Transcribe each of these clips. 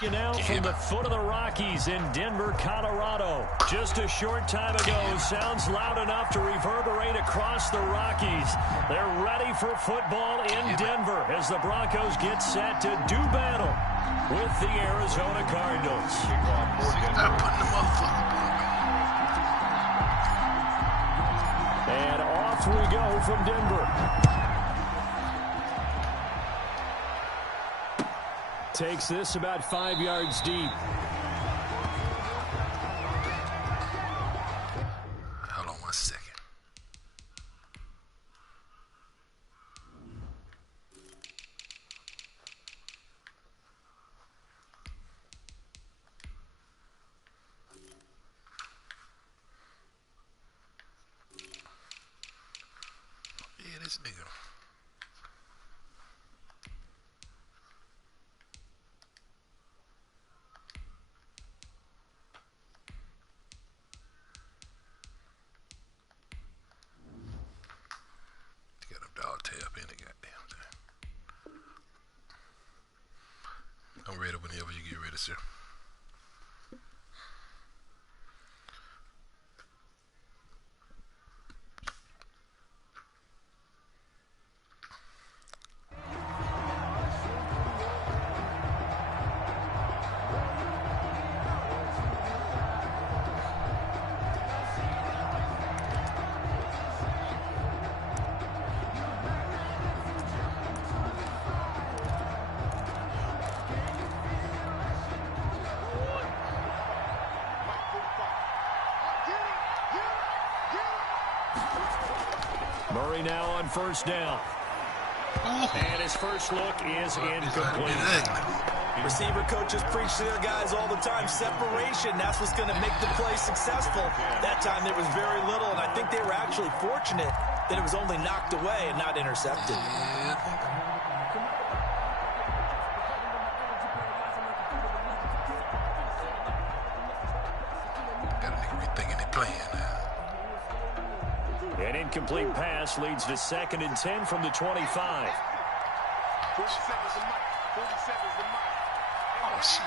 You now from the foot of the Rockies in Denver, Colorado. Just a short time ago, sounds loud enough to reverberate across the Rockies. They're ready for football in Denver as the Broncos get set to do battle with the Arizona Cardinals. And off we go from Denver. Takes this about 5 yards deep. Hold on 1 second. Yeah, this nigga. I'm ready whenever you get ready, sir. Murray now on first down. And his first look is incomplete. Receiver coaches preach to their guys all the time. Separation, that's what's going to make the play successful. That time there was very little, and I think they were actually fortunate that it was only knocked away and not intercepted. Got a nigga rethinking their plan now. An incomplete pass leads to 2nd and 10 from the 25. 40 seconds a mic. 40 seconds a mic. Oh, shit.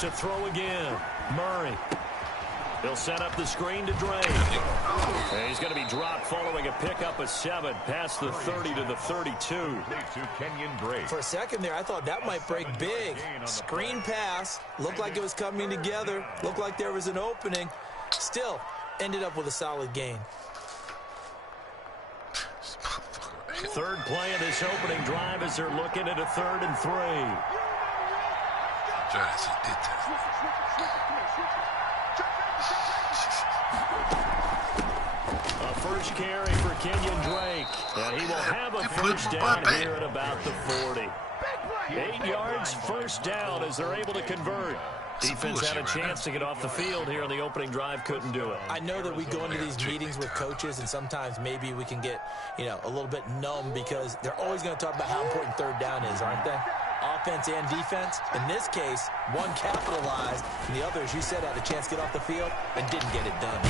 To throw again, Murray. He'll set up the screen to Drake. And he's going to be dropped following a pickup of 7 past the 30 to the 32. For a second there, I thought that might break big. Screen pass. Looked like it was coming together. Looked like there was an opening. Still, ended up with a solid gain. Third play of this opening drive as they're looking at a 3rd and 3. A first carry for Kenyon Drake. And he will have a first down here at about the 40. 8 yards, first down as they're able to convert. Defense had a chance to get off the field here on the opening drive, couldn't do it. I know that we go into these meetings with coaches, and sometimes maybe we can get, a little bit numb because they're always going to talk about how important 3rd down is, aren't they? Offense and defense. In this case, one capitalized, and the other, as you said, had a chance to get off the field and didn't get it done.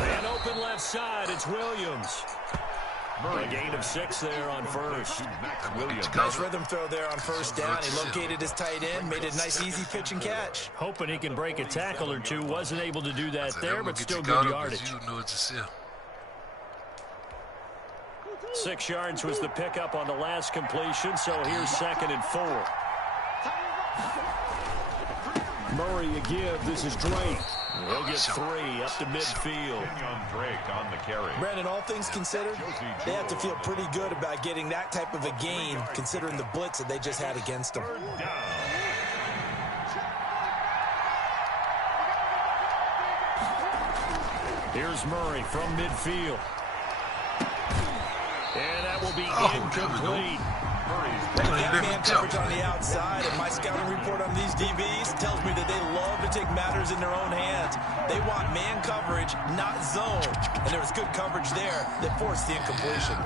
And open left side, it's Williams. A gain of 6 there on first. Nice rhythm throw there on first down. He located his tight end, made it a nice, easy pitch and catch. Hoping he can break a tackle or two. Wasn't able to do that there, but still good yardage. 6 yards was the pickup on the last completion, so here's 2nd and 4. Murray a give. This is Drake. He'll get 3 up to midfield. Brandon, all things considered, they have to feel pretty good about getting that type of a gain, considering the blitz that they just had against them. Here's Murray from midfield. And that will be incomplete. They got man coverage on the outside, and my scouting report on these DBs tells me that they love to take matters in their own hands. They want man coverage, not zone. And there was good coverage there that forced the incompletion.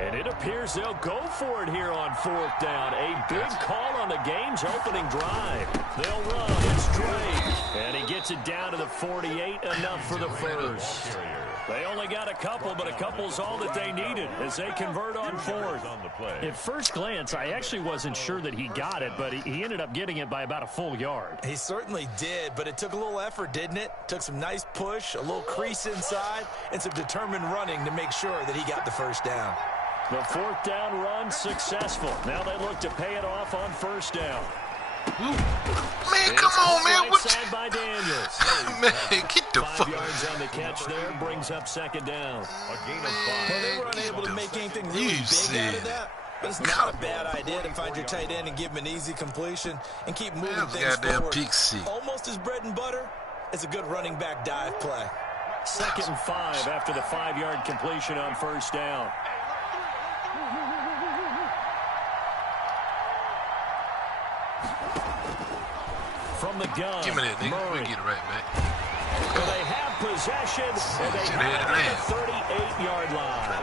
And It appears they'll go for it here on 4th down. A big call on the game's opening drive. They'll run. It's Drake. And he gets it down to the 48, enough for the first. They only got a couple, but a couple's all that they needed as they convert on 4th. At first glance, I actually wasn't sure that he got it, but he ended up getting it by about a full yard. He certainly did, but it took a little effort, didn't it? Took some nice push, a little crease inside, and some determined running to make sure that he got the first down. The 4th down run successful. Now they look to pay it off on 1st down. Ooh. Man, come on, man. Right What? side by Daniels. Man, get the 5 fuck. yards on the catch there, brings up 2nd down. Well, they were unable to make anything really big out of that. But it's not a bad idea to find your tight end and give him an easy completion and keep moving things forward. Peak seat. Almost as bread and butter as a good running back dive play. 2nd and 5 after the 5-yard completion on 1st down. From the gun, Give me that, nigga. Murray. We'll get it right back. Well, they have possession, and they have it at the 38-yard line.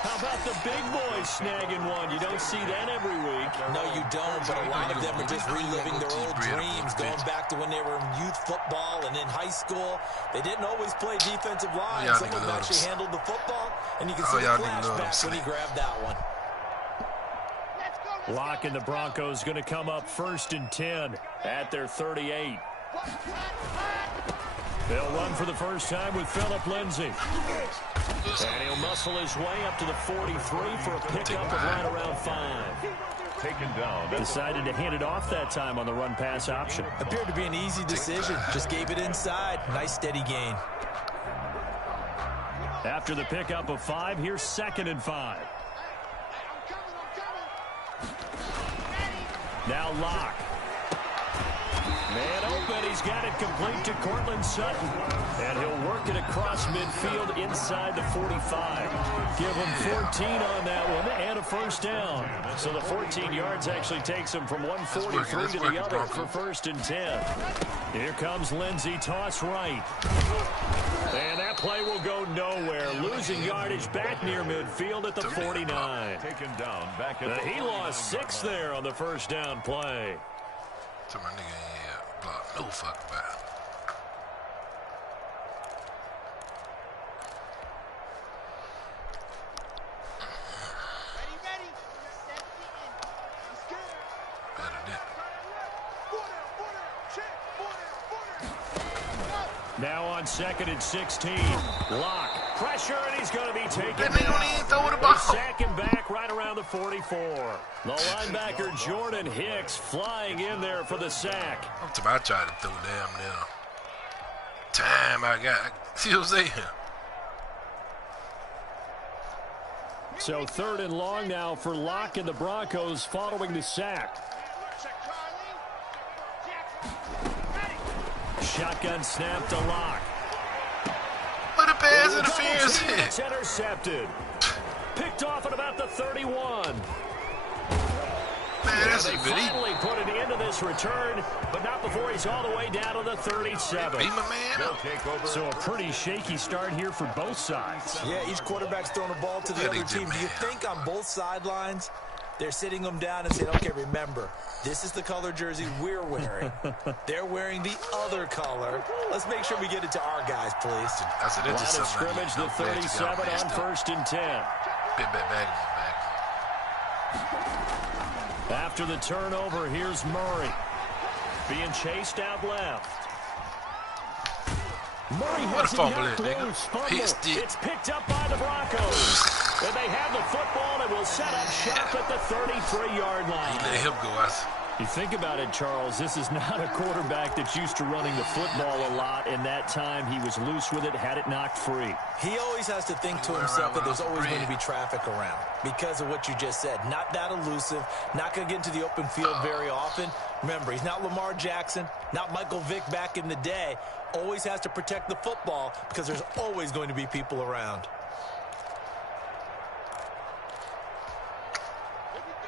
How about the big boys snagging one? You don't see that every week. No, you don't, but a lot of them are just reliving their old dreams, going back to when they were in youth football and in high school. They didn't always play defensive line. Some of them actually handled the football, and you can see the flashback when he grabbed that one. Locke and the Broncos going to come up 1st and 10 at their 38. They'll run for the first time with Phillip Lindsay. And he'll muscle his way up to the 43 for a pickup of right around 5. Taken down. Decided to hand it off that time on the run-pass option. Appeared to be an easy decision. Just gave it inside. Nice steady gain. After the pickup of 5, here's 2nd and 5. Now Locke. Man open. He's got it complete to Cortland Sutton. And he'll work it across midfield inside the 45. Give him 14 on that one and a first down. So the 14 yards actually takes him from 143 to the other for 1st and 10. Here comes Lindsay, toss right. And that play will go nowhere. Losing yardage back near midfield at the 49. Taken down back at He lost 6 there on the first down play. To my nigga, yeah, block. No fuck about it. Now on 2nd and 16. Locke. Pressure, and he's going to be taken That nigga don't even throw the They ball. sack him back right around the 44. The linebacker, Jordan Hicks, flying in there for the sack. I tried to throw damn now. Time I got. See what I'm saying? So 3rd and long now for Locke and the Broncos following the sack. Shotgun snap to Locke. What a pass interference. It's intercepted. Picked off at about the 31. Man, that's They a good finally put an end to this return, but not before he's all the way down to the 37. Beat my man up. So a pretty shaky start here for both sides. Yeah, each quarterback's throwing a ball to the Yeah, other they team. did, Do you man. think on both sidelines they're sitting them down and saying, okay, remember, this is the color jersey we're wearing. They're wearing the other color. Let's make sure we get it to our guys, please. I said, Line that's of just something. scrimmage, the 37 on 1st and 10. Bit back in my back. After the turnover, here's Murray. Being chased out left. Murray What a has it fumble knocked there, nigga. loose. Fumble. Hit stick. It's picked up by the Broncos. And they have the football and will set up shop at the 33-yard He line. let him go. You think about it, Charles, this is not a quarterback that's used to running the football a lot, and that time he was loose with it, had it knocked free. He always has to think to himself that there's always going to be traffic around because of what you just said. Not that elusive, not going to get into the open field very often. Remember, he's not Lamar Jackson, not Michael Vick back in the day. Always has to protect the football because there's always going to be people around.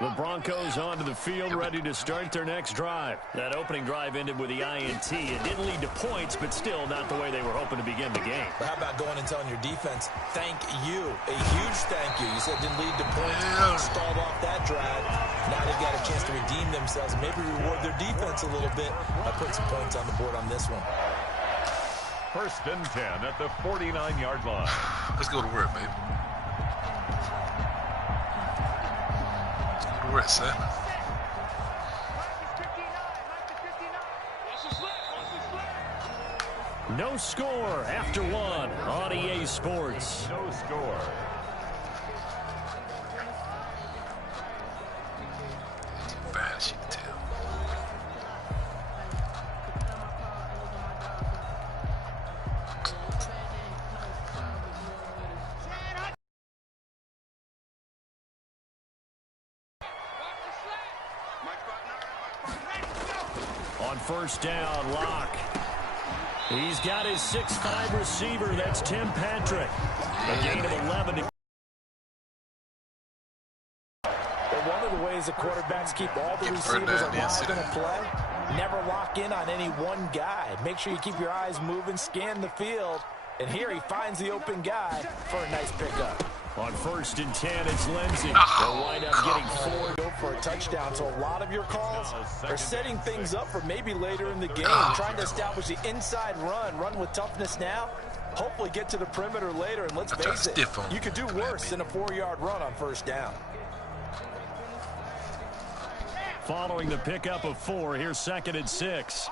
The Broncos onto the field, ready to start their next drive. That opening drive ended with the INT. It didn't lead to points, but still not the way they were hoping to begin the game. But how about going and telling your defense, thank you, a huge thank you. You said it didn't lead to points, stalled off that drive. Now they've got a chance to redeem themselves, maybe reward their defense a little bit by putting some points on the board on this one. 1st and 10 at the 49-yard line. Let's go to work, baby. Where it's at. No score after one on EA Sports. No score. Bad shit, too. On 1st down, Locke. He's got his 6'5" receiver. That's Tim Patrick. A gain of 11 to... One of the ways the quarterbacks keep all the receivers alive in a play, never lock in on any one guy. Make sure you keep your eyes moving, scan the field, and here he finds the open guy for a nice pickup. On 1st and 10, it's Lindsey. They'll wind up getting 4. Go for a touchdown. So a lot of your calls are setting things up for maybe later in the game, trying to establish the inside run with toughness now. Hopefully get to the perimeter later, and let's face it, you could do worse than a 4-yard run on 1st down. Following the pickup of 4, here's 2nd and 6.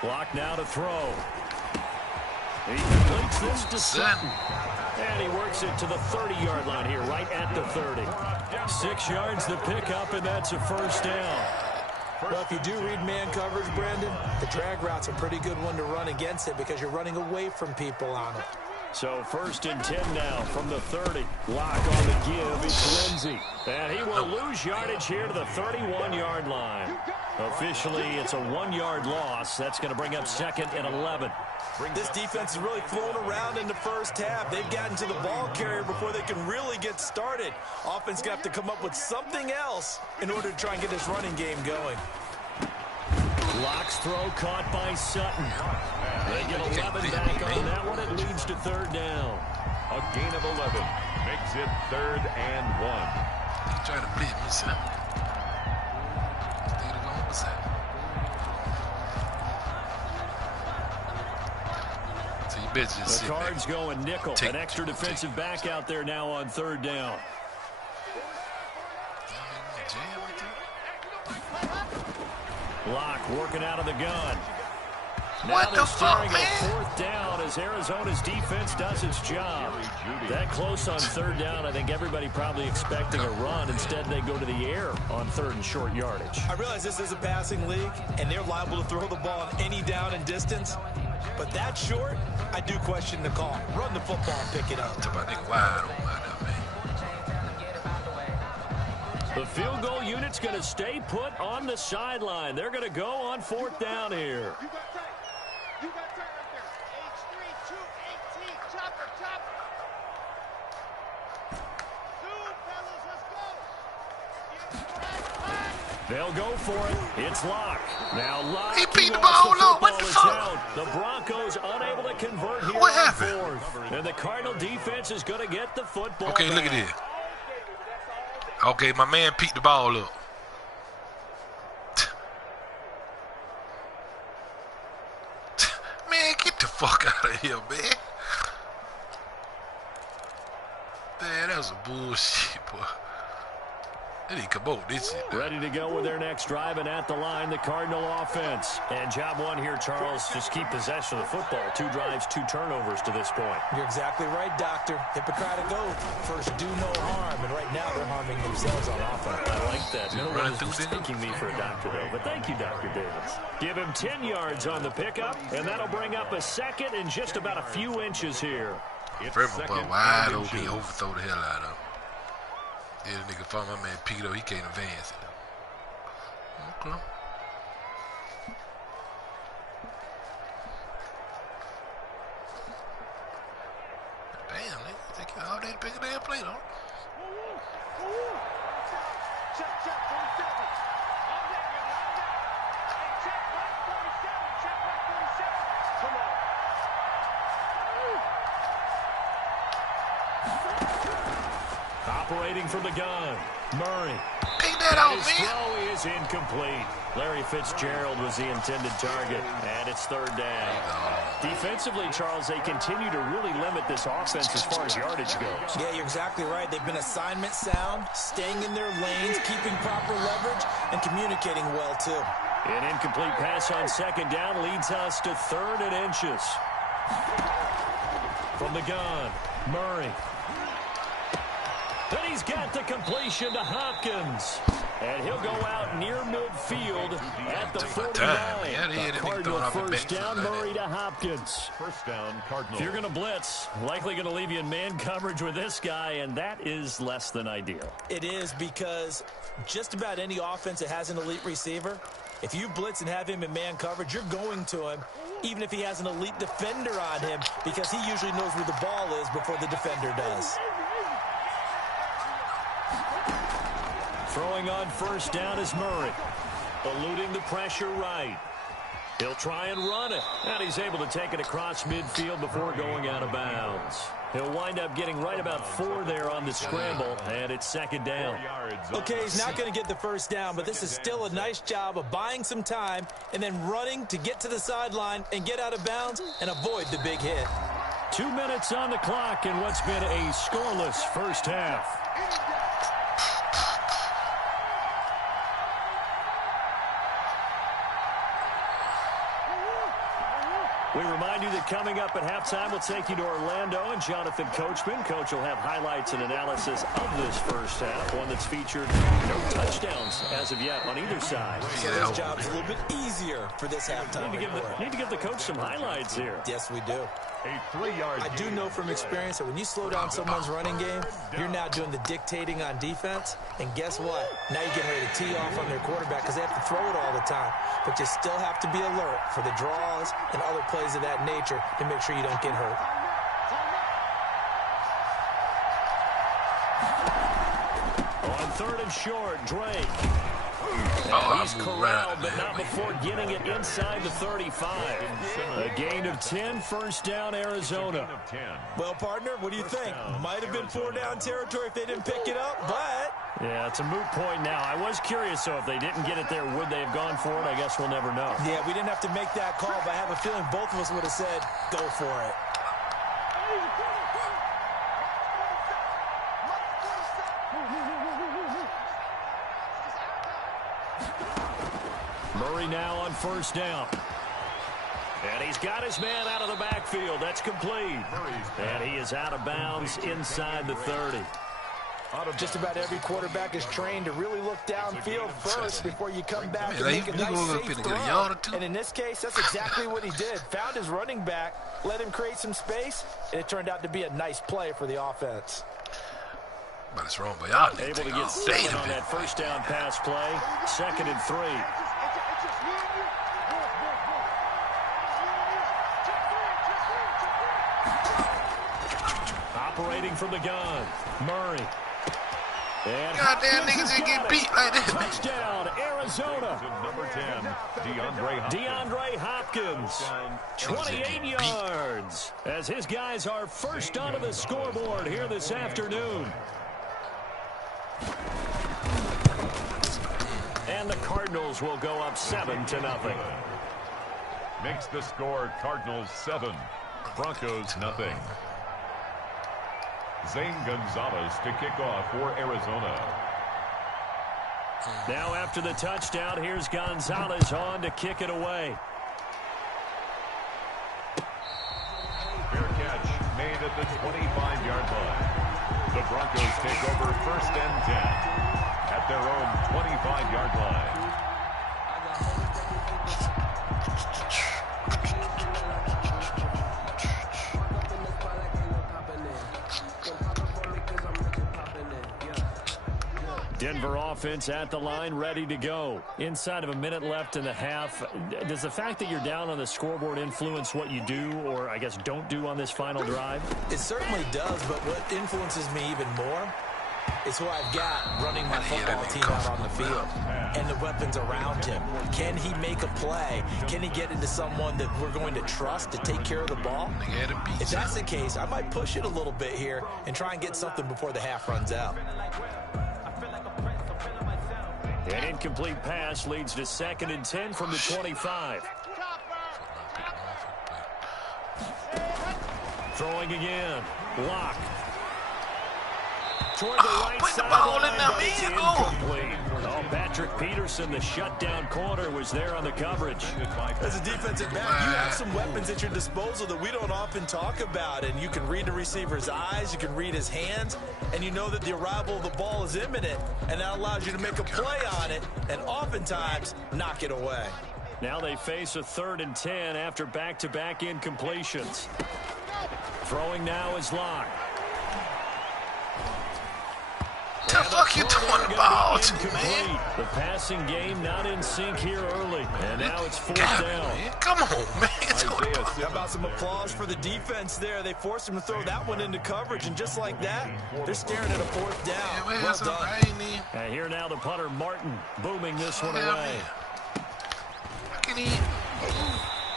Block now to throw. He completes this to Sutton. And he works it to the 30-yard line here, right at the 30. 6 yards the pickup, and that's a 1st down. Well, if you do read man coverage, Brandon, the drag route's a pretty good one to run against it because you're running away from people on it. So 1st and 10 now from the 30. Lock on the give. It's Lindsey. And he will lose yardage here to the 31-yard line. Officially, it's a 1-yard loss. That's going to bring up 2nd and 11. This defense is really flown around in the 1st half. They've gotten to the ball carrier before they can really get started. Offense got to come up with something else in order to try and get this running game going. Locke's throw caught by Sutton. They get 11 back on that one. It leads to 3rd down. A gain of 11 makes it 3rd and 1. He trying to beat me, son. What's that? So you bet you just the Cards going nickel. An extra defensive back out there now on 3rd down. Locke working out of the gun. What the fuck, man? 4th down as Arizona's defense does its job. That close on 3rd down, I think everybody probably expecting a run. Instead, they go to the air on 3rd and short yardage. I realize this is a passing league, and they're liable to throw the ball on any down and distance. But that short, I do question the call. Run the football and pick it up. The field goal unit's going to stay put on the sideline. They're going to go on 4th down here. You got time right there. H3, 218, chopper, chopper. Dude, fellas, let's go. They'll go for it. It's Locke. Now Locke. He beat the ball up. What the fuck? The Broncos unable to convert here. What happened? 4th. And the Cardinal defense is going to get the football. Okay, back. look at this. Okay, my man picked the ball up. Man, get the fuck out of here, man. Man, that was a bullshit, boy. They didn't come over this shit. Ready to go with their next drive, and at the line, the Cardinal offense. And job 1 here, Charles, just keep possession of the football. 2 drives, 2 turnovers to this point. You're exactly right, Doctor. Hippocratic oath. First, do no harm. And right now, they're harming themselves on offense. I like that. No one is mistaking me for a doctor, though. But thank you, Dr. Davis. Give him 10 yards on the pickup, and that'll bring up a 2nd and just about a few inches here. First of all, wide open, he overthrow the hell out of him. Yeah, the nigga found my man Pito, he can't advance it. Okay. ain't picking their plate on. Check, 47. On that, you're loud out. Hey, check right 47. Check right 47. Come on. Operating from the gun, Murray. Pick that out, His man. throw is incomplete. Larry Fitzgerald was the intended target, and it's third down. Defensively, Charles, they continue to really limit this offense as far as yardage goes. Yeah, you're exactly right. They've been assignment sound, staying in their lanes, keeping proper leverage, and communicating well, too. An incomplete pass on second down leads us to 3rd and inches. From the gun, Murray. Then he's got the completion to Hopkins. And he'll go out near midfield at the 49. The Cardinal first down, Murray to Hopkins. First down, Cardinals. If you're going to blitz, likely going to leave you in man coverage with this guy, and that is less than ideal. It is, because just about any offense that has an elite receiver, if you blitz and have him in man coverage, you're going to him, even if he has an elite defender on him, because he usually knows where the ball is before the defender does. Throwing on first down is Murray. Eluding the pressure right. He'll try and run it. And he's able to take it across midfield before going out of bounds. He'll wind up getting right about 4 there on the scramble, and it's second down. Okay, he's not going to get the first down, but this is still a nice job of buying some time and then running to get to the sideline and get out of bounds and avoid the big hit. 2 minutes on the clock in what's been a scoreless first half. We remind you that coming up at halftime, we'll take you to Orlando and Jonathan Coachman. Coach will have highlights and analysis of this first half, one that's featured no touchdowns as of yet on either side. So his job's a little bit easier for this halftime. Need to give the coach some highlights here. Yes, we do. A 3-yard I do know from experience that when you slow down someone's running game, you're now doing the dictating on defense. And guess what? Now you're getting ready to tee off on their quarterback because they have to throw it all the time. But you still have to be alert for the draws and other plays of that nature to make sure you don't get hurt. On 3rd and short, Drake. He's I'm corralled, but not before getting it inside the 35. A gain of 10, first down, Arizona. Well, partner, what do you think? Might have been 4-down territory if they didn't pick it up, but... Yeah, it's a moot point now. I was curious, so if they didn't get it there, would they have gone for it? I guess we'll never know. Yeah, we didn't have to make that call, but I have a feeling both of us would have said, go for it. Murray now on first down. And he's got his man out of the backfield. That's complete. And he is out of bounds inside the 30. Just about every quarterback is trained to really look downfield first before you come back and make a nice safe throw. And in this case, that's exactly what he did. Found his running back, let him create some space, and it turned out to be a nice play for the offense. But it's wrong, but y'all able to get seven on that first down pass play. 2nd and 3. Operating from the gun, Murray. And goddamn niggas didn't get beat like that. Touchdown, Arizona. Number 10, DeAndre Hopkins. 28 yards. As his guys are first onto the scoreboard here this afternoon. And the Cardinals will go up 7-0. Makes the score Cardinals 7, Broncos nothing. Zane Gonzalez to kick off for Arizona. Now after the touchdown, here's Gonzalez on to kick it away. Fair catch made at the 25-yard line. The Broncos take over 1st and 10 at their own 25-yard line. Denver offense at the line, ready to go. Inside of a minute left in the half, does the fact that you're down on the scoreboard influence what you do, or I guess don't do on this final drive? It certainly does, but what influences me even more is who I've got running my football team out on the field and the weapons around him. Can he make a play? Can he get into someone that we're going to trust to take care of the ball? If that's the case, I might push it a little bit here and try and get something before the half runs out. An incomplete pass leads to 2nd and 10 from the 25. Throwing again. Lock. Toward the right sideline, but it's incomplete. Oh, Patrick Peterson, the shutdown corner, was there on the coverage. As a defensive back, you have some weapons at your disposal that we don't often talk about, and you can read the receiver's eyes, you can read his hands, and you know that the arrival of the ball is imminent, and that allows you to make a play on it, and oftentimes knock it away. Now they face a 3rd and 10 after back-to-back incompletions. Throwing now is Locke. What the fuck you throwing the ball to, man? The passing game not in sync here early, and now it's 4th down. Man. Come on, man. How about some applause for the defense there? They forced him to throw that one into coverage, and just like that, they're staring at a 4th down. Well done. And here now the punter, Martin, booming this one away.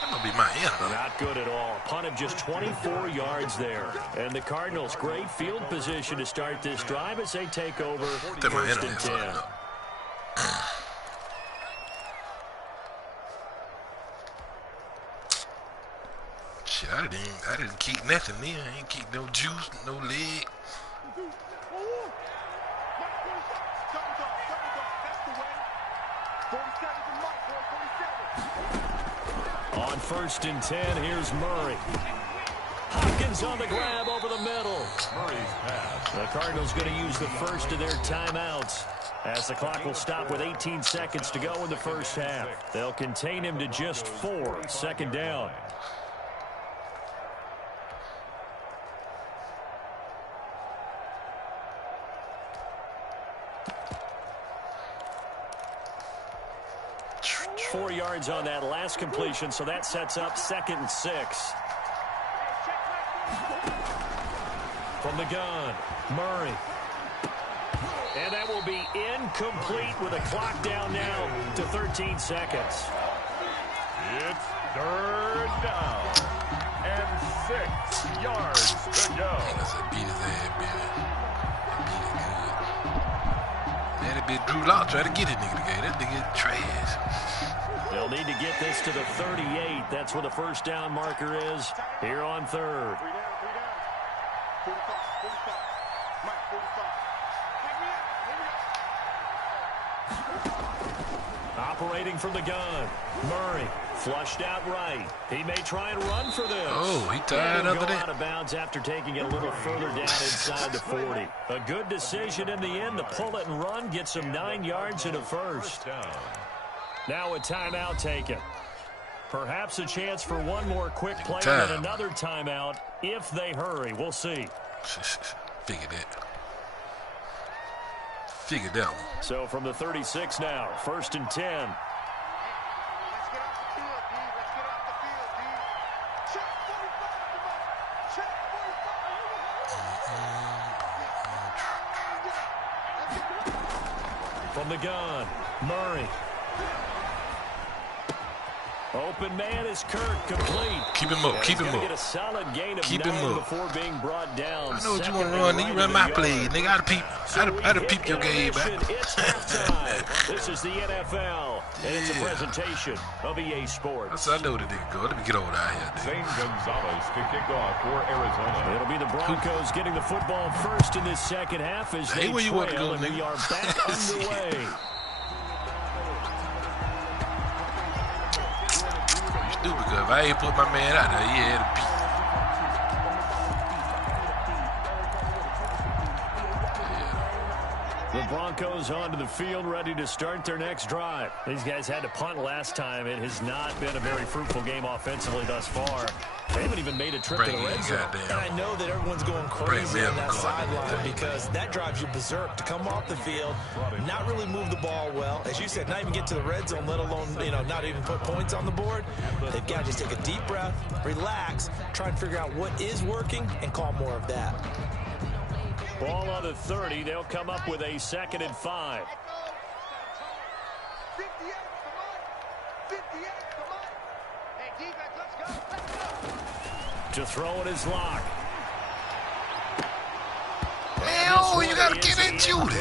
That'll be my end. Not good at all. Punt of just 24 yards there. And the Cardinals, great field position to start this drive as they take over 1st and 10. Shit, I didn't keep nothing there. I ain't keep no juice, no leg. On 1st and 10, here's Murray. Hopkins on the grab over the middle. Murray's pass. The Cardinals going to use the first of their timeouts as the clock will stop with 18 seconds to go in the first half. They'll contain him to just 4. 2nd down. Four yards on that last completion, so that sets up 2nd and 6. From the gun, Murray. And that will be incomplete with a clock down now to 13 seconds. It's 3rd down and 6 yards to go. Beat his ass, baby. Beat it good. That'd be Drew Lock try to get it, nigga. That nigga trash. They'll need to get this to the 38. That's where the first down marker is here on 3rd. Operating from the gun, Murray flushed out right. He may try and run for this. Oh, he tied under that. Out of bounds after taking it a little further down inside the 40. A good decision in the end to pull it and run, get some 9 yards in a first. Now a timeout taken. Perhaps a chance for one more quick play and another timeout if they hurry. We'll see. Figure that. Figure that one. So from the 36 now, 1st and 10. From the gun, Murray. Open man is Kirk, complete. Keep him up, keep him up. Get a solid gain of keep 9 him up. Before being brought down. I know what you want to run. You run my play. Nigga, I'd peep your game back. It's halftime. This is the NFL, and it's a presentation of EA Sports. I know the nigga go. Let me get over out here. Zane Gonzalez to kick off for Arizona. It'll be the Broncos getting the football first in this second half as they where you want to go, and nigga. we are back underway. Stupid, because if I ain't put my man out there, he had a beat. The Broncos onto the field, ready to start their next drive. These guys had to punt last time. It has not been a very fruitful game offensively thus far. They haven't even made a trip to the red zone. And I know that everyone's going crazy on that sideline because that drives you berserk to come off the field, not really move the ball well. As you said, not even get to the red zone, let alone, not even put points on the board. They've got to just take a deep breath, relax, try and figure out what is working, and call more of that. Ball on the 30. They'll come up with a 2nd and 5. To throw it is Locke. Hell, you got to get that Judy.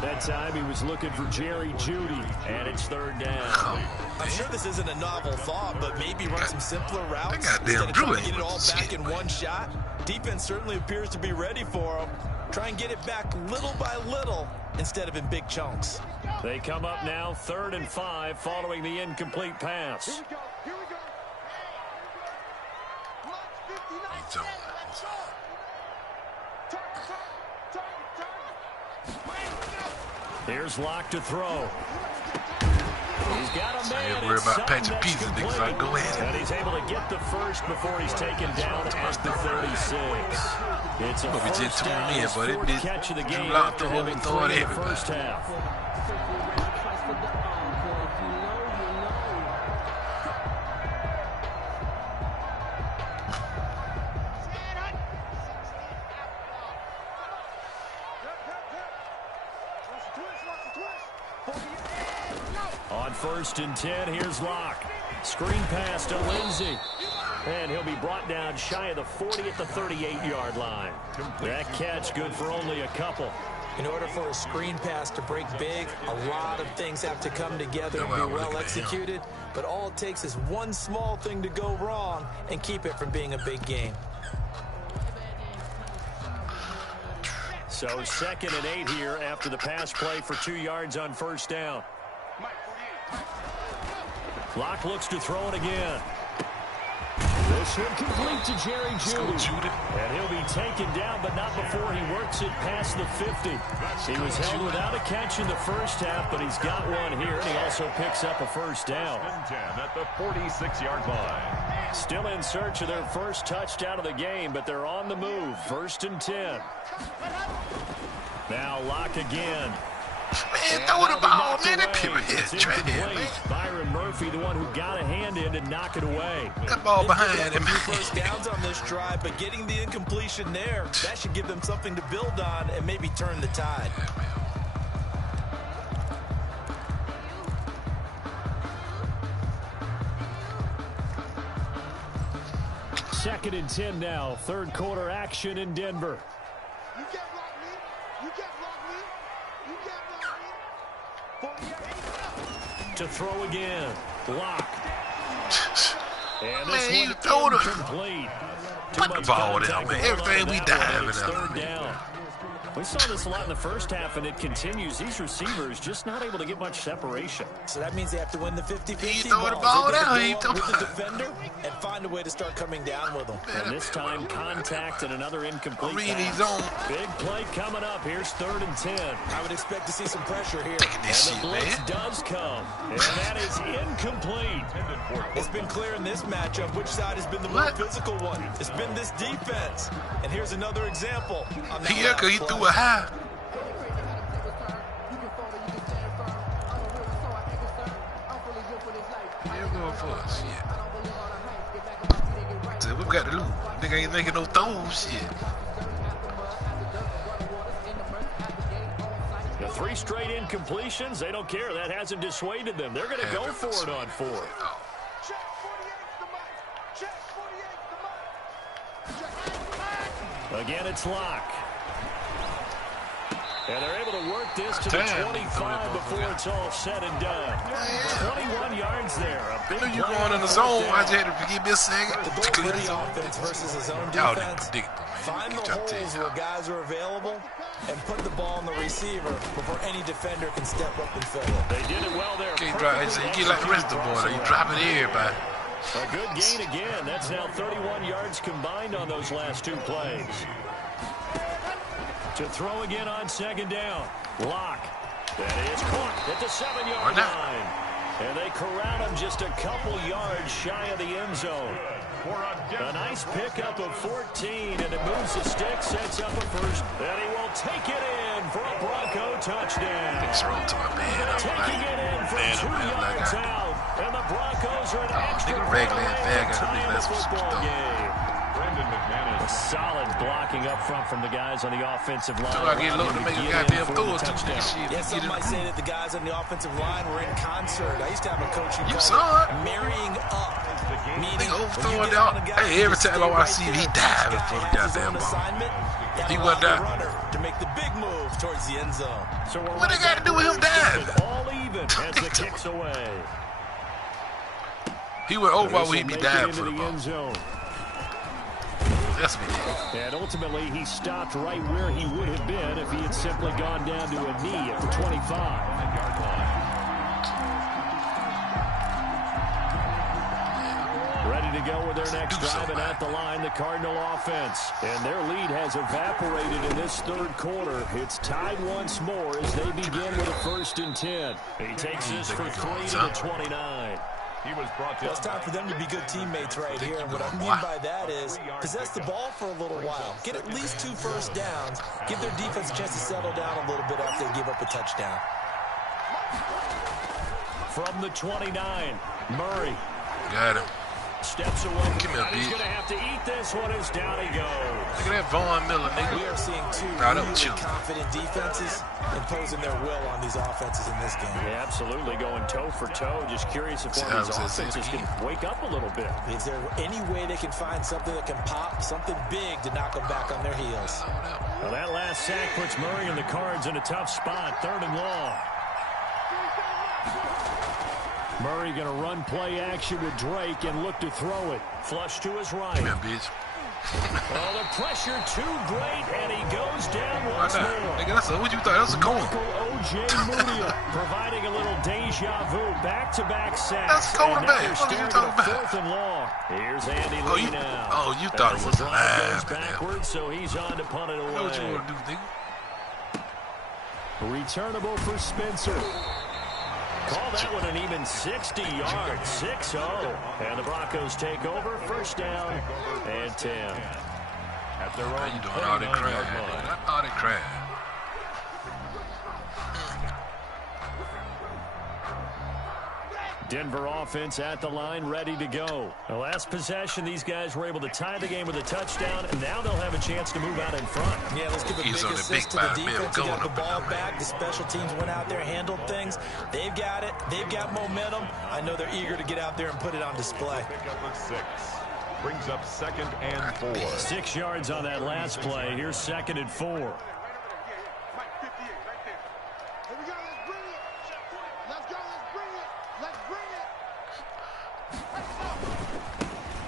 That time he was looking for Jerry Judy, and it's 3rd down. I'm sure this isn't a novel thought, but maybe run some simpler routes instead of trying to get it all back in one shot. Defense certainly appears to be ready for him. Try and get it back little by little instead of in big chunks. They come up now 3rd and 5 following the incomplete pass. Here we go. Here's Locke to throw. He's got a man. I ain't worried about patching pieces, niggas. I go ahead. And he's able to get the first before he's taken down at the 36. It's a first down, his fourth catch of the game after having 3 in the first half. On 1st and 10, here's Locke. Screen pass to Lindsey. And he'll be brought down shy of the 40 at the 38-yard line. That catch good for only a couple. In order for a screen pass to break big, a lot of things have to come together and be well executed. But all it takes is one small thing to go wrong and keep it from being a big game. So 2nd and 8 here after the pass play for 2 yards on 1st down. Locke looks to throw it again. This one complete to Jerry Judy. And he'll be taken down, but not before he works it past the 50. He was held without a catch in the first half, but he's got one here, and he also picks up a 1st down. 10 at the 46-yard line. Still in search of their first touchdown of the game, but they're on the move. 1st and 10. Now Locke again. Man, throw the ball, man. That people is trash, man. Byron Murphy, the one who got a hand in to knock it away. That ball behind him. First downs on this drive, but getting the incompletion there, that should give them something to build on and maybe turn the tide. 2nd and 10 now. 3rd quarter action in Denver. You can't block me. You can't block me. You can't block me. To throw again. Block. And Man, this you one throw it. incomplete. Put the ball down, man. Everything we dive in. 3rd down. We saw this a lot in the first half, and it continues. These receivers just not able to get much separation. So that means they have to win the 50-50 He throw the ball down. He throw with the defender and find a way to start coming down with them. And this time, contact and another incomplete Read pass. Big play coming up. Here's 3rd and 10. I would expect to see some pressure here. Taking this And the shit, blitz man. does come. And that is incomplete. It's been clear in this matchup which side has been the more What? physical one. It's been this defense. And here's another example. On that Yeah, last because he play. threw it high. They're going for us, shit. So we got to lose. Nigga ain't making no throws, shit. The 3 straight incompletions, they don't care. That hasn't dissuaded them. They're going to go for it on 4th. Check 48's the mic. Check 48's the mic. Again, it's Locke. And they're able to work this to the Damn. 25 before it's all said and done. 21 yards there. A big I knew you play going in the on zone. 4th I just down. had to give me a second. The goal for the offense versus his own Y'all defense, didn't predict, man. find the Get your holes team where out. guys are available and put the ball on the receiver before any defender can step up and fill it. They did it well there. Can't drop it. You get like the rest of the boys. You drop it to everybody. A good gain again. That's now 31 yards combined on those last 2 plays. To throw again on second down. Lock. That is caught at the 7-yard line. And they corral him just a couple yards shy of the end zone. A nice pickup of 14, and it moves the stick, sets up a first. And he will take it in for a Bronco touchdown. It's rolled to my man. Taking it in from 2 yards out. And the Broncos are an extra tie in the football game. A solid blocking up front from the guys on the offensive line. So I get low to make a goddamn throw or two. Yes, some might say that the guys on the offensive line were in concert. I used to have a coach who saw it. Marrying up. Meaning, overthrowing down. Hey, every time I watch see him, he diving for the goddamn ball. He wasn't down. To make the big move towards the end zone. So what they got to do with him diving? All even as the kick's away. He went over while he'd be diving for the ball. That's me. And ultimately, he stopped right where he would have been if he had simply gone down to a knee at the 25. Ready to go with their next drive, and at the line, the Cardinal offense. And their lead has evaporated in this third quarter. It's tied once more as they begin with a 1st and 10. He takes this for 3 to the 29. He was brought down. Well, it's time for them to be good teammates right here. And what I mean by that is possess the ball for a little while. Get at least 2 first downs. Give their defense a chance to settle down a little bit after they give up a touchdown. From the 29, Murray. Got him. Steps away. Give me a beat. He's going to have to eat this one as down he goes. Look at that Von Miller, nigga. We are seeing 2 really confident defenses imposing their will on these offenses in this game. Yeah, absolutely, going toe for toe. Just curious if one of these offenses can wake up a little bit. Is there any way they can find something that can pop, something big to knock them back on their heels? Well, that last sack puts Murray and the Cards in a tough spot, 3rd and long. Murray going to run play action with Drake and look to throw it. Flush to his right. Come here, bitch. Oh, the pressure too great, and he goes down once more. Nigga, what you thought? That was a corner. O.J. Mudia providing a little deja vu. Back-to-back sacks. That's cornerback. What are you talking about? 4th and long. Here's Andy Lee now. Oh, you thought it was a line. Goes backwards, so he's on to punt it away. What you want to do, nigga? Returnable for Spencer. Call that one an even 60 yards, 6-0. And the Broncos take over, 1st down and 10. At their own How you doing all that crap? All that crap. Denver offense at the line, ready to go. The last possession, these guys were able to tie the game with a touchdown, and now they'll have a chance to move out in front. Yeah, let's give a big assist to the defense. They got the ball back. The special teams went out there, handled things. They've got it. They've got momentum. I know they're eager to get out there and put it on display. Pickup of 6. Brings up 2nd and 4. 6 yards on that last play. Here's 2nd and 4.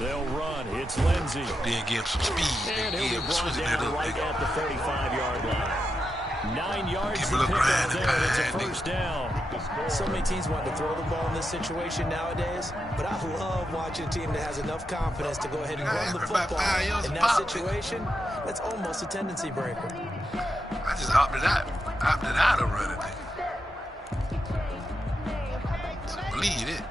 They'll run. It's Lindsey. Then give him some speed. And he'll be brought down right at the 35-yard line. 9 yards to pick up there, and it's a 1st down. So many teams want to throw the ball in this situation nowadays, but I love watching a team that has enough confidence to go ahead and run the football. In that situation, that's almost a tendency breaker. I just opted out of running it. So believe it.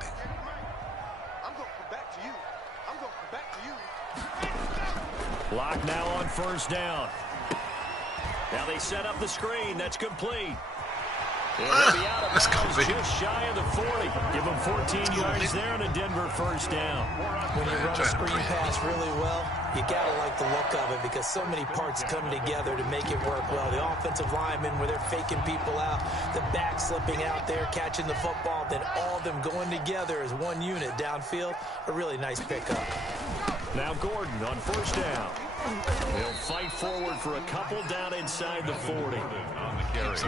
Lock now on 1st down. Now they set up the screen. That's complete. It'll be out of bounds just shy of the 40. Give them 14 yards there and a Denver 1st down. When you run a screen pass really well, you got to like the look of it because so many parts come together to make it work well. The offensive linemen, where they're faking people out, the back slipping out there, catching the football, then all of them going together as one unit downfield. A really nice pickup. Now Gordon on 1st down. He'll fight forward for a couple down inside the 40.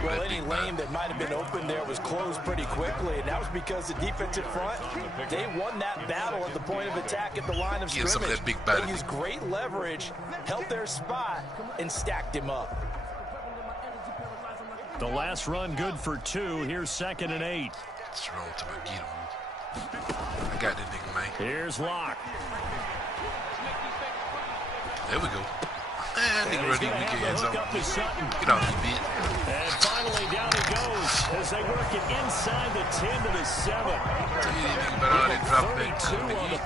Well, any lane that might have been open there was closed pretty quickly, and that was because the defensive front, they won that battle at the point of attack at the line of scrimmage. Some of that big body. They used great leverage, held their spot, and stacked him up. The last run good for 2. Here's 2nd and 8. What's wrong to my get him? I got that nigga, man. Here's Locke. There we go. Man, nigga ready to get zone. Get off this bitch. And finally down it goes as they work it inside the 10 to the 7.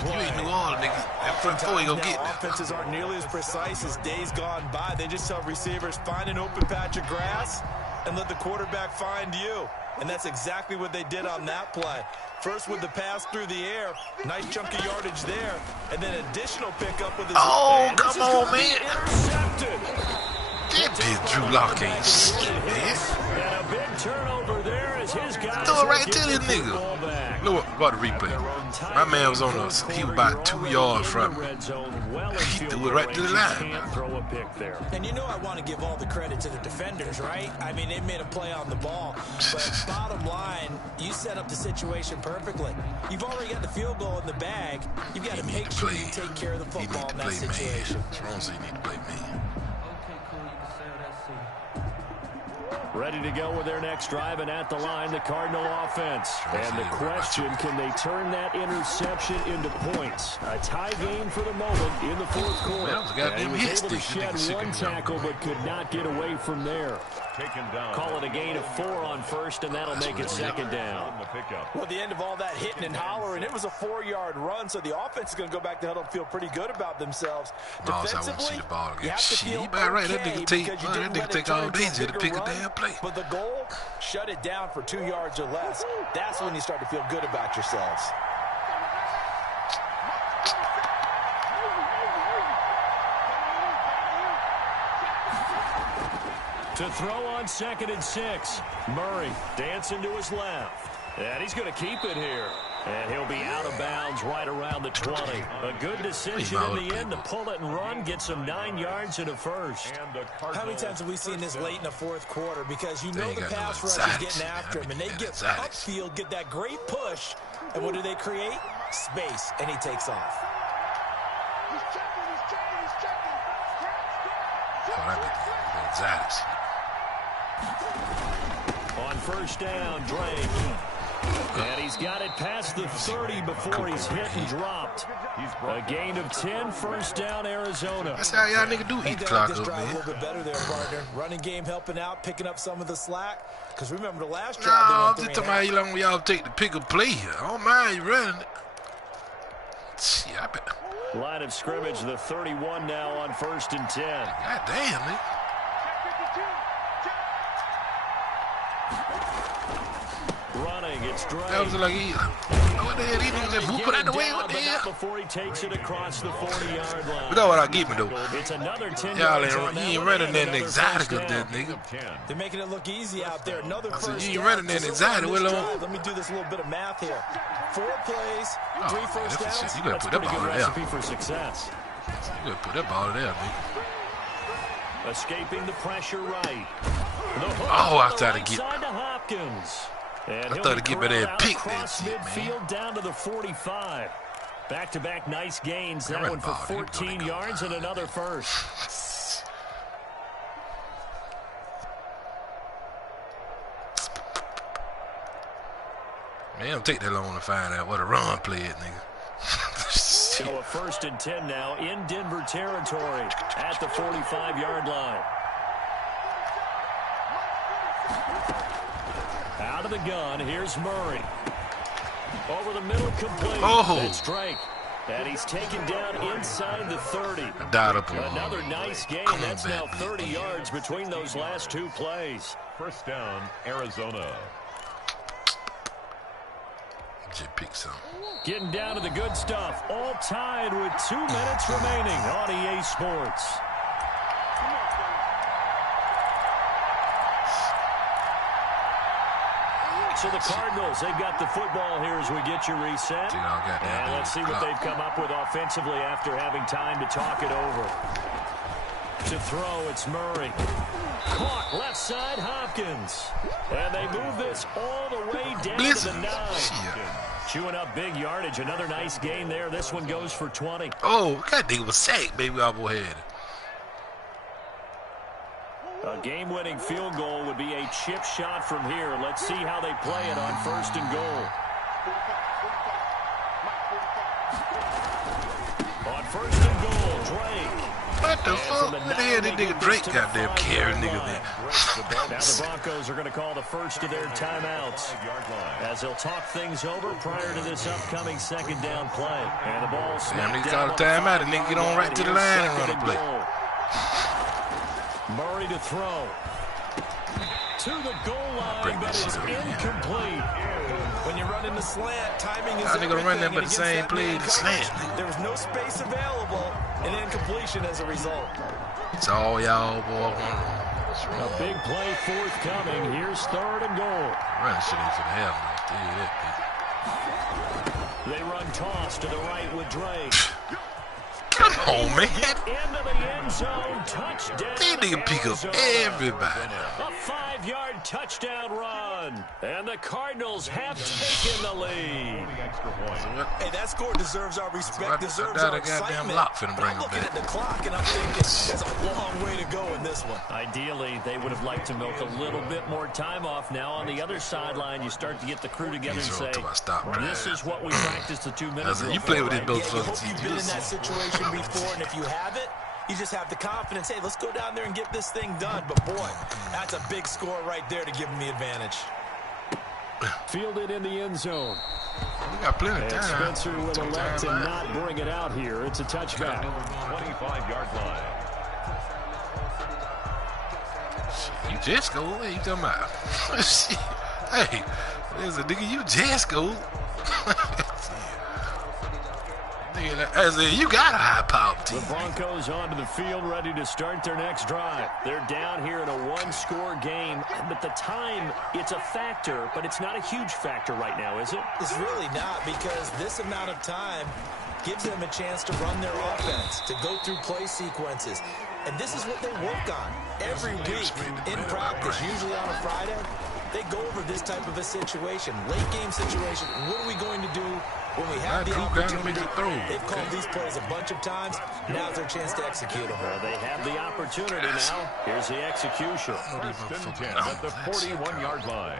You ain't New Orleans, nigga. That front four ain't gonna get there. Offenses aren't nearly as precise as days gone by. They just tell receivers, find an open patch of grass and let the quarterback find you. And that's exactly what they did on that play. First with the pass through the air, nice chunk of yardage there, and then additional pickup with his... Oh, come on, man. Intercepted. That bitch Drew Lock ain't shit, man. And a big turnover there as his guys... Throw it right to this nigga. Look about the replay. My man was on us. He was about 2 yards from me. He threw it right to the line. And you know I want to give all the credit to the defenders, right? I mean, they made a play on the ball. But bottom line, you set up the situation perfectly. You've already got the field goal in the bag. You've got to make sure you take care of the football in that situation. Strong, you need to play man. Ready to go with their next drive, and at the line, the Cardinal offense. And the question, can they turn that interception into points? A tie game for the moment in the fourth quarter. Well, and he was able to shed one tackle, but could not get away from there. Taken down. Call it a gain of 4 on first, and that'll make it second down. Well, the end of all that hitting and hollering, it was a 4-yard run, so the offense is going to go back to huddle and feel pretty good about themselves. Defensively, you have to feel okay that nigga take all day to pick a damn play. But the goal, shut it down for 2 yards or less. That's when you start to feel good about yourselves. To throw on 2nd and 6. Murray dancing to his left. And he's going to keep it here. And he'll be out of bounds right around the 20. A good decision in the end to pull it and run. Get some 9 yards and a first. How many times have we seen this late in the fourth quarter? Because you know the pass rush is getting after him. And they get upfield, get that great push. And what do they create? Space. And he takes off. He's checking. Oh, that Zadis. On first down, Drake. And he's got it past the 30 before he's hit and dropped. A gain of 10, first down, Arizona. That's how y'all nigga do eat the clock up, man. A little bit better there, partner. Running game helping out, picking up some of the slack. Because remember the last drive, I'm just talking about how long y'all take to pick a play. I don't mind you running. Shit, I bet. Line of scrimmage, the 31 now on 1st and 10. God damn, man. Running, it's Drake. That was like what the hell? He niggas just whooping out the way. What the hell? Before he takes it across the 40-yard line. You know what I give me though? It's another 10 y'all yards. ain't running that exotic of that nigga. They're making it look easy out there. Another first you ain't running that exotic. Let me do this little bit of math here. 4 plays, 3 first downs. You gotta put that ball there. Recipe for success. You gotta put that ball there, nigga. Escaping the pressure right. Oh, I tried to get. To Hopkins. And I thought to get me there and pick that shit, midfield down to the 45. Back-to-back nice gains. That one for 14 yards and another first. Man, it don't take that long to find out what a run play is, nigga. So a 1st and 10 now in Denver territory at the 45-yard line. Out of the gun, here's Murray. Over the middle, complete. That's Drake. And he's taken down inside the 30. Another nice gain. That's now 30 yards between those last 2 plays. First down, Arizona. Just pick some. Getting down to the good stuff. All tied with 2 minutes remaining on EA Sports. So the Cardinals, they've got the football here as we get you reset. And let's see what they've come up with offensively after having time to talk it over. To throw, it's Murray. Caught left side, Hopkins. And they move this all the way down to the 9. Chewing up big yardage. Another nice gain there. This one goes for 20. Oh, that nigga was sacked, baby, off head. A game-winning field goal would be a chip shot from here. Let's see how they play it on 1st and goal. On 1st and goal, Drake. What the fuck? What the hell did nigga Drake goddamn carry nigga there? Now the Broncos are going to call the first of their timeouts as they'll talk things over prior to this upcoming second down play. And the ball Damn, nigga down call a timeout and nigga get on right to the line and run a play. Murray to throw. To the goal line, but it's incomplete. When you're running the slant, timing is How they gonna run them but the same play, the slant? There was no space available, and incompletion as a result. It's all y'all, boy. A big play forthcoming. Here's third and goal. Running shit ain't for the hell, man. They run toss to the right with Drake. Come on, man. Into the end zone. Touchdown. They nigga pick up everybody. A 5-yard touchdown run. And the Cardinals have taken the lead. Hey, that score deserves our respect, deserves our excitement. I'm looking at the clock, and I'm thinking there's a long way to go in this one. Ideally, they would have liked to milk a little bit more time off. Now, on the other sideline, you start to get the crew together and say, this is what we practiced the 2 minutes ago. You play with this You motherfucker. hope you've been in that situation before, and if you haven't, you just have the confidence, hey, let's go down there and get this thing done. But, boy, that's a big score right there to give them the advantage. Fielded in the end zone. We got plenty of And time. Spencer will elect to not bring it out here. It's a touchback. 25-yard line. You just go. What you talking about? Shit. Hey, there's a nigga. You just go. I said, you got a high-power team. The Broncos onto the field, ready to start their next drive. They're down here in a one-score game, but the time, it's a factor, but it's not a huge factor right now, is it? It's really not, because this amount of time gives them a chance to run their offense, to go through play sequences. And this is what they work on every week in practice, usually on a Friday. They go over this type of a situation, late-game situation. What are we going to do when we have the opportunity? They've called these plays a bunch of times. Now's their chance to execute them. They have the opportunity now. Here's the execution. First and 10 at the 41-yard line.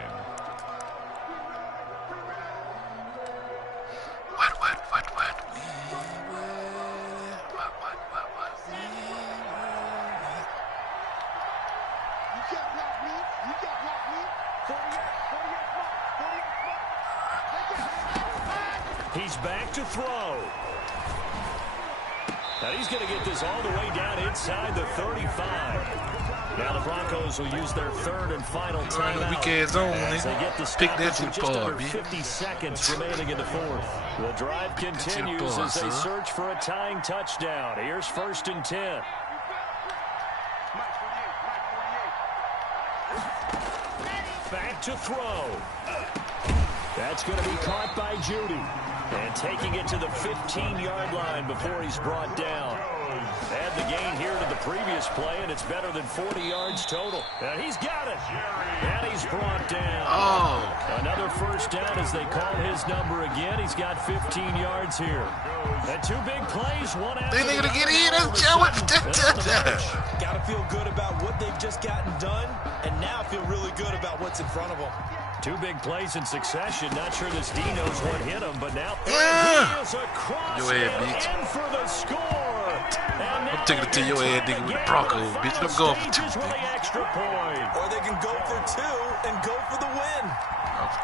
He's back to throw. Now he's going to get this all the way down inside the 35. Now the Broncos will use their third and final timeout. Weekend zone, As they get the pick that stoppage to with just the under bar, 50 seconds remaining in the fourth. The drive continues as they search for a tying touchdown. Here's first and 10. Back to throw. That's going to be caught by Judy. And taking it to the 15-yard line before he's brought down. Add the gain here to the previous play, and it's better than 40 yards total. And he's got it. And he's brought down. Another first down as they call his number again. He's got 15 yards here. And two big plays, one after the other. They get in. Got to feel good about what they've just gotten done, and now feel really good about what's in front of them. Two big plays in succession. Not sure this D knows what hit him, but now he is across your head, bitch. in for the score. I'm taking it to your head, nigga, with the Broncos, bitch. I'm going for two. For the extra point. Or they can go for two and go for the win.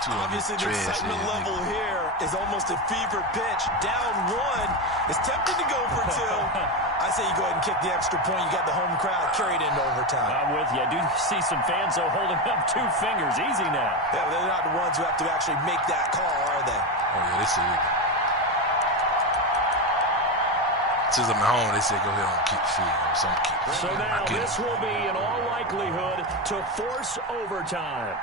Obviously, the excitement level here is almost a fever pitch. Down one, is tempted to go for two. I say you go ahead and kick the extra point. You got the home crowd carried into overtime. I'm with you. I do see some fans, though, holding up two fingers. Easy now. Yeah, but they're not the ones who have to actually make that call, are they? Oh, yeah, they see it. Since I'm at home, they said go ahead and keep the field. So now this will be, in all likelihood, to force overtime.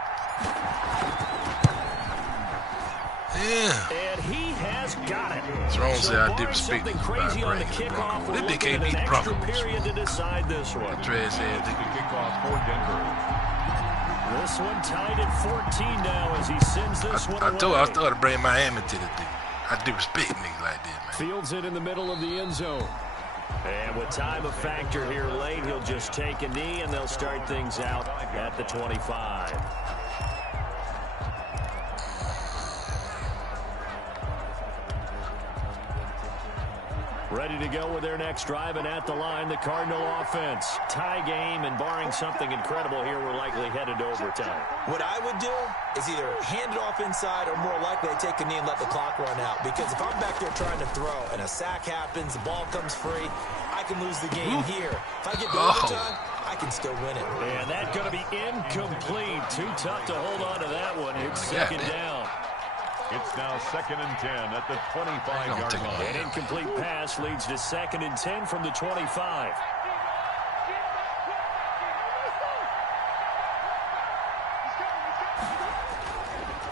Yeah. And he has got it. Jerome said I did something respect crazy on the the kickoff. Broncos. We're They looking can't at beat an the extra Broncos. period to decide this one. Trash ass nigga. Kickoff for Denver. This one tied at 14 now as he sends this one away. I started to bring Miami to the thing. I do respect niggas like that, man. Fields it in the middle of the end zone. And with time a factor here late, he'll just take a knee and they'll start things out at the 25. Ready to go with their next drive, and at the line, the Cardinal offense. Tie game, and barring something incredible here, we're likely headed to overtime. What I would do is either hand it off inside or more likely I take a knee and let the clock run out. Because if I'm back there trying to throw and a sack happens, the ball comes free, I can lose the game here. If I get to overtime, I can still win it. And that's going to be incomplete. Too tough to hold on to that one. It's second down. It's now 2nd and 10 at the 25-yard line. An incomplete pass leads to 2nd and 10 from the 25.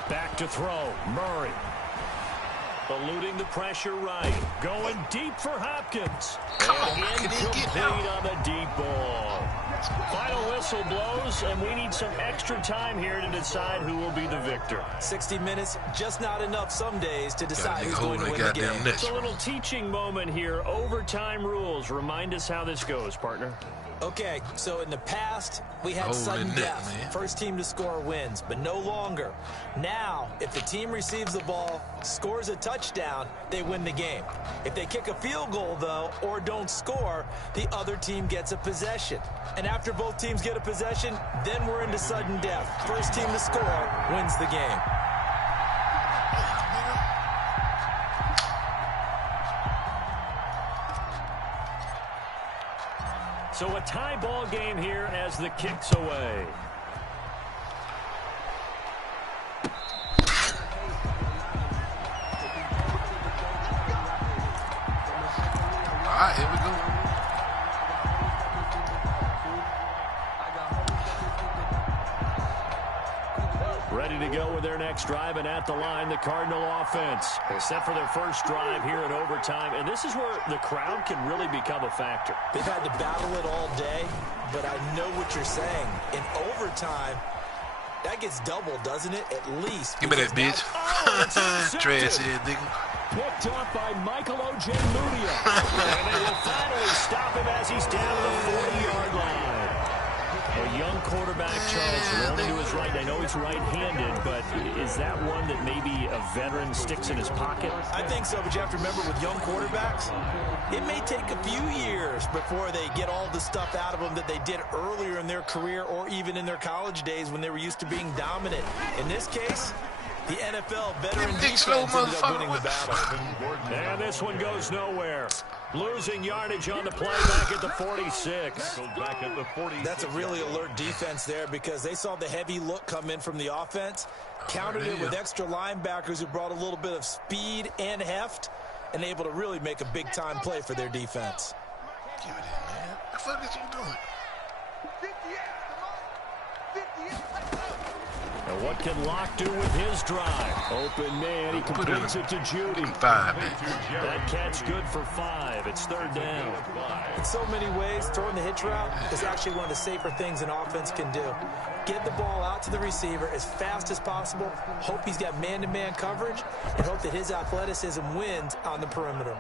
Back to throw. Murray. Eluding the pressure right. Going deep for Hopkins. And incomplete on the deep ball. Final whistle blows, and we need some extra time here to decide who will be the victor. 60 minutes, just not enough some days to decide who's going to win the game. It's a little teaching moment here. Overtime rules. Remind us how this goes, partner. Okay, so in the past, we had sudden death. First team to score wins, but no longer. Now, if the team receives the ball, scores a touchdown, they win the game. If they kick a field goal, though, or don't score, the other team gets a possession. And after both teams get a possession, then we're into sudden death. First team to score wins the game. So a tie ball game here as the kick's away. All right, here we go. Ready to go with their next drive, and at the line, the Cardinal offense. They're set for their first drive here in overtime, and this is where the crowd can really become a factor. They've had to battle it all day, but I know what you're saying. In overtime, that gets doubled, doesn't it? At least. Give me that bitch. Trash head, nigga. Picked up by Michael O.J. Mudia. And they will finally stop him as he's down to the 40-yard line. A young quarterback, Charles, rolling to his right. I know he's right-handed, but is that one that maybe a veteran sticks in his pocket? I think so, but you have to remember with young quarterbacks, it may take a few years before they get all the stuff out of them that they did earlier in their career or even in their college days when they were used to being dominant. In this case, the NFL veteran defense ended up winning the battle. And this one goes nowhere. Losing yardage on the play back at the 46. That's a really alert defense there because they saw the heavy look come in from the offense, countered it with extra linebackers who brought a little bit of speed and heft, and able to really make a big-time play for their defense. Give it in, man. What the fuck is you doing? And what can Locke do with his drive? Open man, he completes it to Judy. 5, man. That catch good for 5. It's third down. In so many ways, throwing the hitch route is actually one of the safer things an offense can do. Get the ball out to the receiver as fast as possible, hope he's got man-to-man coverage, and hope that his athleticism wins on the perimeter.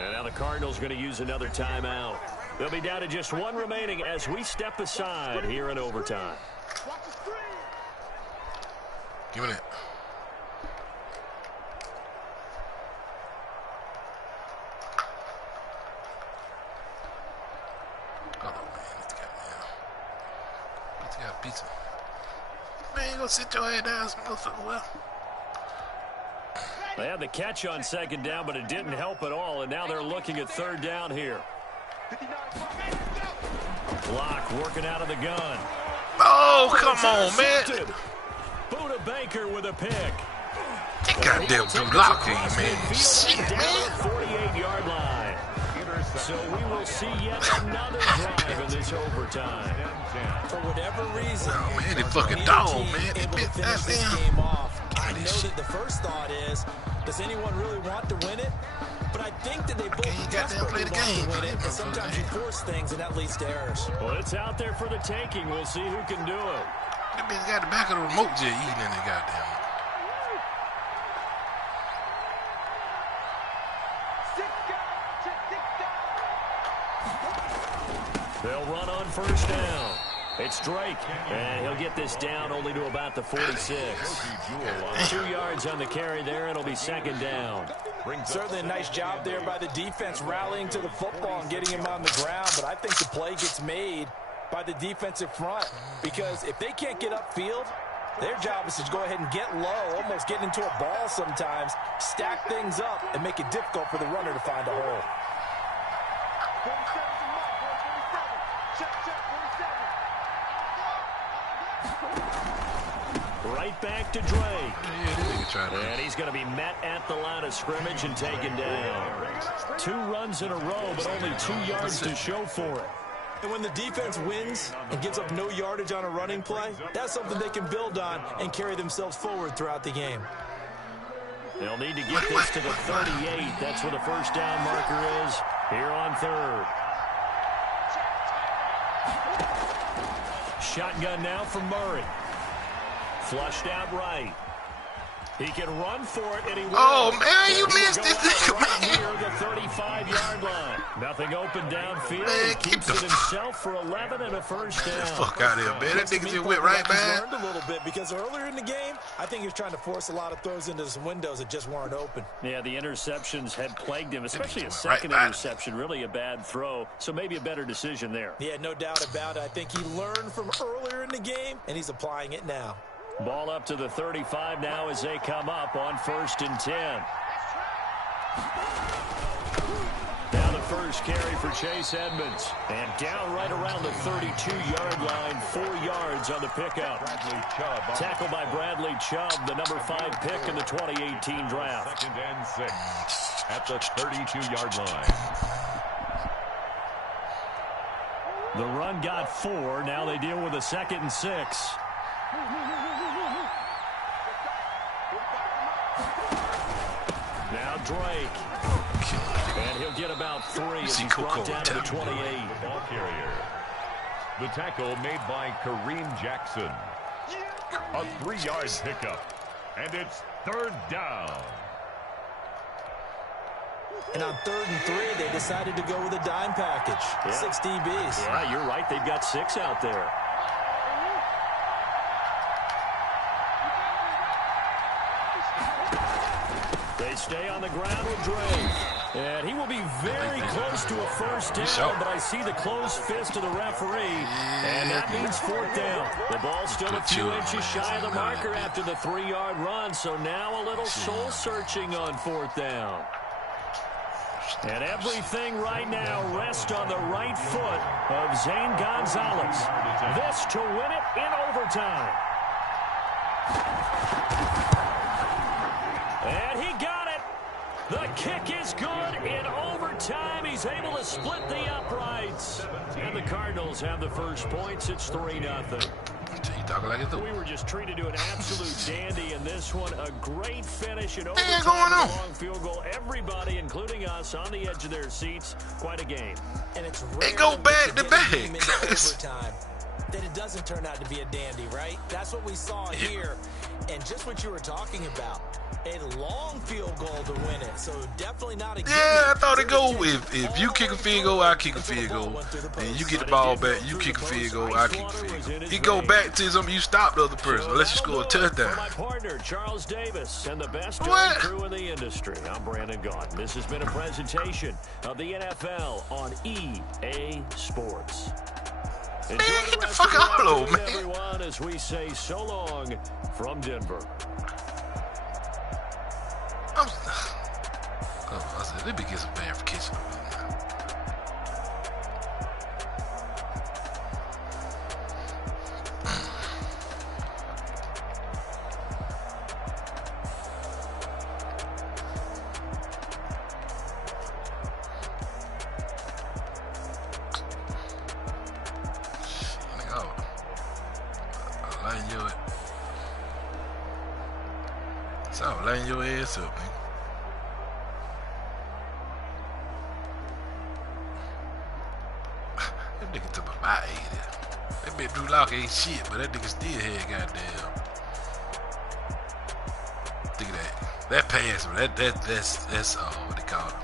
And now the Cardinals going to use another timeout. They'll be down to just one remaining as we step aside here in overtime. Give me that. Hold on, man. Let's get pizza. Man, you gonna sit your head down, motherfucker. Well. They had the catch on second down, but it didn't help at all, and now they're looking at third down here. Block working out of the gun. Oh, come on, man. Buda Baker with a pick. That goddamn Drew Lock game, man. Shit, man. 48-yard line. So we will see yet another drive in this overtime. For whatever reason, oh, man, they fucking dog, man. They bit that game off. I know that the first thought is, does anyone really want to win it? But I think that they both desperately want to win it, and sometimes you force things, and that leads to errors. Well, it's out there for the taking. We'll see who can do it. That bitch got the back of the remote jet eating in the goddamn. They'll run on first down. It's Drake, and he'll get this down only to about the 46. 2 yards on the carry there. It'll be second down. Certainly a nice job there by the defense rallying to the football and getting him on the ground, but I think the play gets made by the defensive front because if they can't get upfield, their job is to go ahead and get low, almost get into a ball sometimes, stack things up, and make it difficult for the runner to find a hole. 47 to Mark, 47. Check, 47. Right back to Drake. And he's going to be met at the line of scrimmage and taken down. 2 runs in a row, but only 2 yards to show for it. And when the defense wins and gives up no yardage on a running play, that's something they can build on and carry themselves forward throughout the game. They'll need to get this to the 38. That's where the first down marker is here on third. Shotgun now from Murray. Flushed out right. He can run for it, and he will. Oh, man, you missed this nigga, right man. near the 35-yard line. Nothing open downfield. Man, He keeps get it the himself for 11 and a first down. Fuck out of here, man. That nigga just went right He's by. learned a little bit because earlier in the game, I think he was trying to force a lot of throws into some windows that just weren't open. Yeah, the interceptions had plagued him, especially a Right second by. interception. Really a bad throw, so maybe a better decision there. Yeah, no doubt about it. I think he learned from earlier in the game, and he's applying it now. Ball up to the 35 now as they come up on 1st and 10. Now the first carry for Chase Edmonds. And down right around the 32-yard line, 4 yards on the pickup. Tackled by Bradley Chubb, the number 5 pick in the 2018 draft. 2nd and 6 at the 32-yard line. The run got 4. Now they deal with a 2nd and 6. Now Drake. And he'll get about 3 as he's brought down to the 28. Ball carrier. The tackle made by Kareem Jackson. A 3-yard pickup. And it's 3rd down. And on 3rd and 3, they decided to go with a dime package. Yeah. 6 DBs. Yeah, you're right. They've got 6 out there. They stay on the ground with Drake. And he will be very close to a first down, but I see the closed fist of the referee. And that means 4th down. The ball's still a few inches shy of the marker after the 3-yard run, so now a little soul searching on 4th down. And everything right now rests on the right foot of Zane Gonzalez. This to win it in overtime. And he got it. The kick is good in overtime. He's able to split the uprights. And the Cardinals have the first points. It's 3-0. We were just treated to an absolute dandy in this one. A great finish in overtime. Long field goal. Everybody, including us, on the edge of their seats. Quite a game. And it's They go back to back. overtime. That it doesn't turn out to be a dandy, right? That's what we saw here. And just what you were talking about. A long field goal to win it, so definitely not a Yeah, I thought it go if you kick a field goal, I kick a field goal, and you get the ball back, you kick a field goal, I kick a field goal. He go back to something you stop the other person unless you score a touchdown. My partner, Charles Davis, and the best crew in the industry. I'm Brandon Gaudin. This has been a presentation of the NFL on EA Sports. Man, get the fuck out of man. Everyone, as we say so long from Denver. I said, let me get some verification. Line your ass up, man. That nigga took my 80. That bitch Drew Lock ain't shit, but that nigga still had goddamn. Think of that. That pass, man. That's what they call it.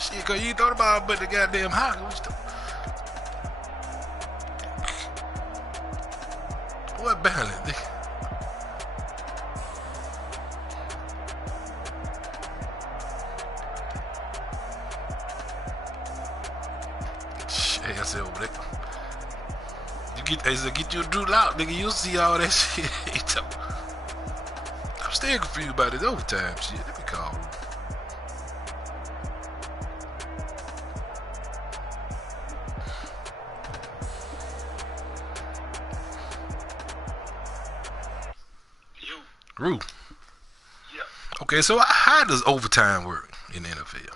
Shit, Yeah, cause you thought about but the goddamn hockey. What balance, nigga? Shit, I said over there. Get you a Drew Lock, nigga. You'll see all that shit. I'm still confused about this overtime shit. Let me call him. Rue. Yeah. Okay, so how does overtime work in the NFL?